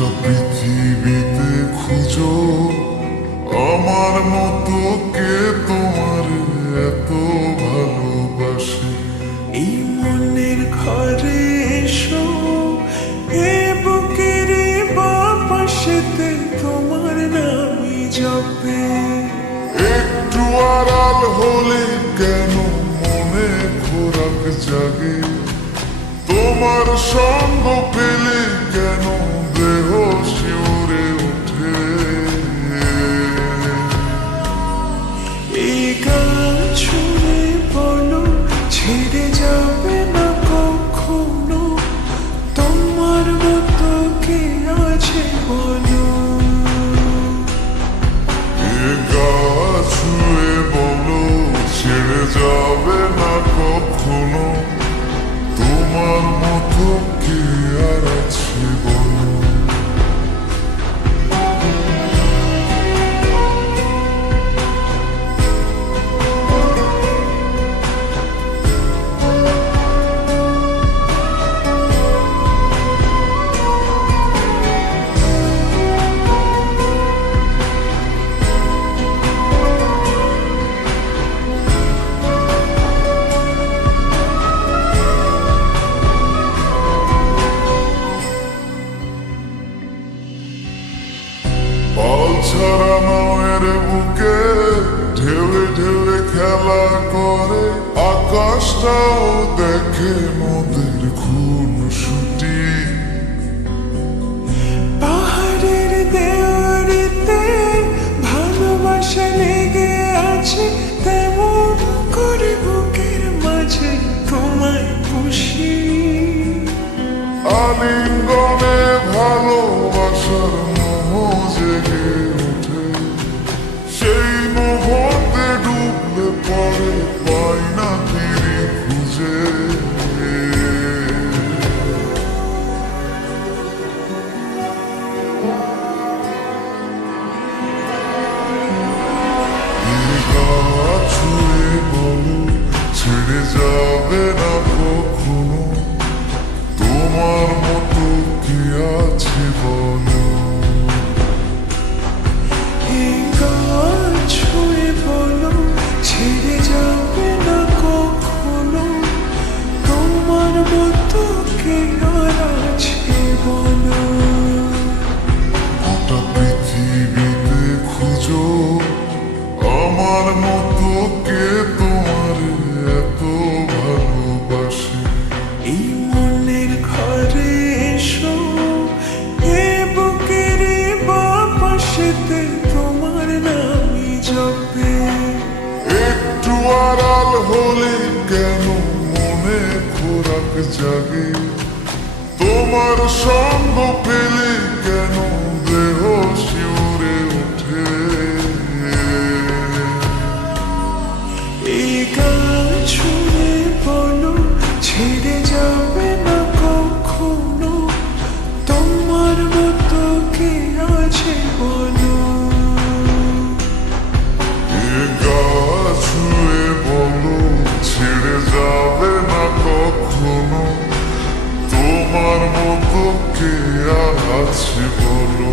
গোটা পৃথিবীতে খুঁজো আমার মতো কে তোমার এত ভালোবাসে। এই মনের ঘরে এসো, এ বুকের বাপাশেতে তোমার নামই জপে। একটু আড়াল হলে কেন মনে খোরাক জাগে, তোমার সঙ্গ পেলে কেন দেহ শিউরে ওঠে। এই গান শুনে বলো ছেড়ে যাবে না কখনো, তোমার মতো কে আছে বলো। এ গা ছুঁয়ে বলো ছেড়ে যাবে না কখনো, তোমার মতো কে আর আছে বলো। পাল ছাড়া নামের বুকে ঢেউে ঢেউে খেলা করে, আকাশটাও দেখে নদীর খুন ছুটি। পাহাড়ের দেওয়ারিতে ভালোবাসা লেগে আছে, তেমন করে বুকের মাঝে তোমায় খুশি। আলিঙ্গনে ভালোবাসার মোহ জেগে ওঠে, সেই মোহতে ডুবলে পরে পাই না ফিরে খুঁজে। ছুঁয়ে বলো ছেড়ে যাবে না কখনো, তোমার মতো কি আছে বলো। এই গান ছুঁয়ে বলো ছেড়ে যাবে না কখনো, তোমার মতো কে আর আছে বলো। গোটা পৃথিবীতে খুঁজো আমার মতো কে তোমার এত ভালোবাসে। এই মনের ঘরে এসো, এ বুকের বাপাশেতে তোমার নামই জপে। একটু আড়াল হলে কেন মনে খোরাক জাগে, তোমার সঙ্গ পেলে কেন দেহ শিউরে ওঠে। এই গান শুনে বলো ছেড়ে যাবে না কখনো, তোমার মতো কে আছে বলো। এ গা ছুঁয়ে বলো ছেড়ে যাবে না কখনো, তোমার মতো কে আর আছে বলো।